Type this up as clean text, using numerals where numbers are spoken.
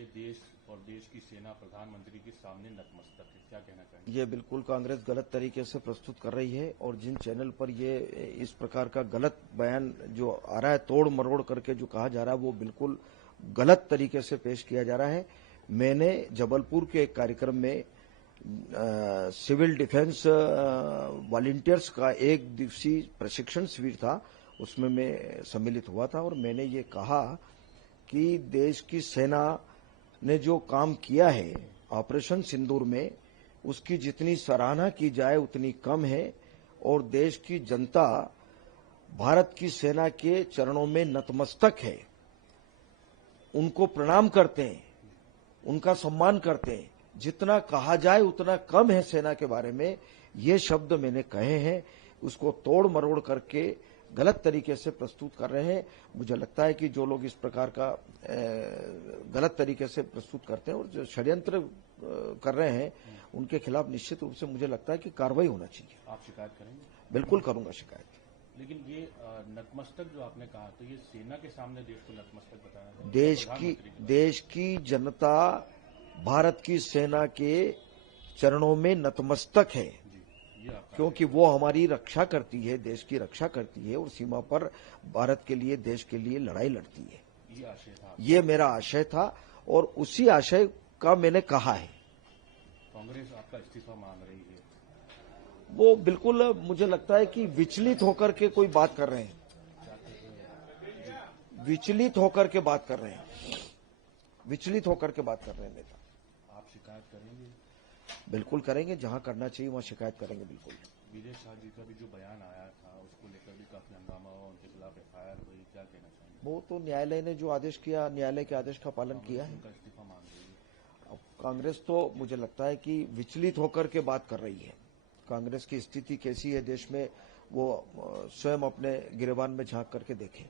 के देश और देश की सेना प्रधानमंत्री के सामने नतमस्तक है, क्या कहना चाहेंगे? ये बिल्कुल कांग्रेस गलत तरीके से प्रस्तुत कर रही है और जिन चैनल पर ये इस प्रकार का गलत बयान जो आ रहा है, तोड़ मरोड़ करके जो कहा जा रहा है, वो बिल्कुल गलत तरीके से पेश किया जा रहा है। मैंने जबलपुर के एक कार्यक्रम में सिविल डिफेंस वॉलंटियर्स का एक दिवसीय प्रशिक्षण शिविर था, उसमें मैं सम्मिलित हुआ था और मैंने ये कहा कि देश की सेना ने जो काम किया है ऑपरेशन सिंदूर में, उसकी जितनी सराहना की जाए उतनी कम है और देश की जनता भारत की सेना के चरणों में नतमस्तक है, उनको प्रणाम करते हैं, उनका सम्मान करते हैं। जितना कहा जाए उतना कम है सेना के बारे में, ये शब्द मैंने कहे हैं। उसको तोड़ मरोड़ करके गलत तरीके से प्रस्तुत कर रहे हैं। मुझे लगता है कि जो लोग इस प्रकार का गलत तरीके से प्रस्तुत करते हैं और जो षड्यंत्र कर रहे हैं, उनके खिलाफ निश्चित रूप से मुझे लगता है कि कार्रवाई होना चाहिए। आप शिकायत करेंगे? बिल्कुल करूंगा शिकायत। लेकिन ये नतमस्तक जो आपने कहा, तो ये सेना के सामने देश को नतमस्तक बताया है? देश की जनता भारत की सेना के चरणों में नतमस्तक है, क्योंकि वो हमारी रक्षा करती है, देश की रक्षा करती है और सीमा पर भारत के लिए, देश के लिए लड़ाई लड़ती है। ये आशय था, ये मेरा आशय था और उसी आशय का मैंने कहा है। कांग्रेस आपका इस्तीफा मांग रही है, वो बिल्कुल मुझे लगता है कि विचलित होकर के कोई बात कर रहे हैं, विचलित होकर के बात कर रहे हैं, विचलित होकर के बात कर रहे हैं नेता। आप शिकायत करेंगे? बिल्कुल करेंगे, जहां करना चाहिए वहां शिकायत करेंगे। बिल्कुल। विजय शाह जी का भी जो बयान आया था, उसको लेकर भी काफी हंगामा हुआ, उनके खिलाफ एफआईआर हुई, क्या कहना चाहेंगे? वो तो न्यायालय ने जो आदेश किया, न्यायालय के आदेश का पालन किया है। उनका इस्तीफा मांग रही है। अब कांग्रेस तो मुझे लगता है कि विचलित होकर के बात कर रही है। कांग्रेस की स्थिति कैसी है देश में, वो स्वयं अपने गिरेबान में झांक करके देखें।